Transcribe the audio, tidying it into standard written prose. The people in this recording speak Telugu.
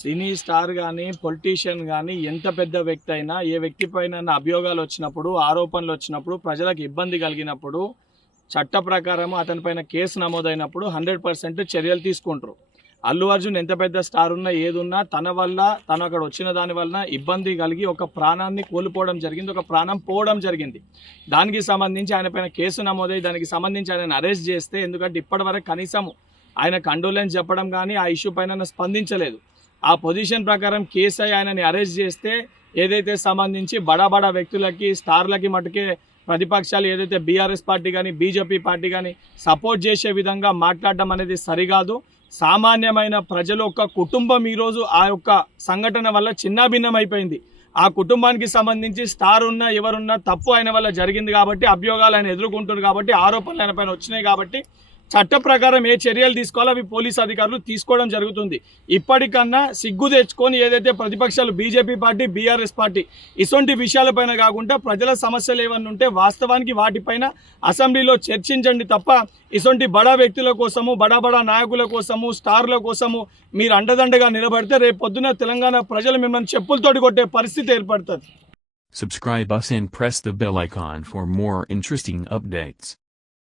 సినీ స్టార్ కానీ పొలిటీషియన్ కానీ ఎంత పెద్ద వ్యక్తి అయినా ఏ వ్యక్తి పైన అభియోగాలు వచ్చినప్పుడు ఆరోపణలు వచ్చినప్పుడు ప్రజలకు ఇబ్బంది కలిగినప్పుడు చట్ట ప్రకారం అతనిపైన కేసు నమోదైనప్పుడు 100% చర్యలు తీసుకుంటారు. అల్లు అర్జున్ ఎంత పెద్ద స్టార్ ఉన్నా ఏదున్నా తన వల్ల తను అక్కడ వచ్చిన దాని వలన ఇబ్బంది కలిగి ఒక ప్రాణాన్ని కోల్పోవడం జరిగింది, ఒక ప్రాణం పోవడం జరిగింది. దానికి సంబంధించి ఆయన పైన కేసు నమోదై దానికి సంబంధించి ఆయన అరెస్ట్ చేస్తే, ఎందుకంటే ఇప్పటివరకు కనీసం ఆయన కండోలెన్స్ చెప్పడం కానీ ఆ ఇష్యూ పైన స్పందించలేదు. ఆ పొజిషన్ ప్రకారం కేసు ఆయనని అరెస్ట్ చేస్తే ఏదైతే సంబంధించి బడా వ్యక్తులకి స్టార్లకి మటుకే ప్రతిపక్షాలు ఏదైతే బీఆర్ఎస్ పార్టీ కానీ బీజేపీ పార్టీ కానీ సపోర్ట్ చేసే విధంగా మాట్లాడడం అనేది సరికాదు. సామాన్యమైన ప్రజలు ఒక కుటుంబం ఈరోజు ఆ యొక్క సంఘటన వల్ల చిన్నాభిన్నమైపోయింది. ఆ కుటుంబానికి సంబంధించి స్టార్ ఉన్నా ఎవరున్నా తప్పు ఆయన వల్ల జరిగింది కాబట్టి అభియోగాలు ఆయన ఎదుర్కొంటున్నారు కాబట్టి ఆరోపణలు ఆయన పైన వచ్చినాయి కాబట్టి చట్ట ప్రకారం ఏ చర్యలు తీసుకోవాలో అవి పోలీసు అధికారులు తీసుకోవడం జరుగుతుంది. ఇప్పటికన్నా సిగ్గు తెచ్చుకొని ఏదైతే ప్రతిపక్షాలు బీజేపీ పార్టీ బీఆర్ఎస్ పార్టీ ఇటువంటి విషయాలపైన కాకుండా ప్రజల సమస్యలు ఏమన్నా ఉంటే వాస్తవానికి వాటిపైన అసెంబ్లీలో చర్చించండి తప్ప ఇటువంటి బడా వ్యక్తుల కోసము బడా నాయకుల కోసము స్టార్ల కోసము మీరు అండదండగా నిలబడితే రేపు పొద్దున తెలంగాణ ప్రజలు మిమ్మల్ని చెప్పులతోటి కొట్టే పరిస్థితి ఏర్పడుతుంది. Subscribe us and press the bell icon for more interesting updates.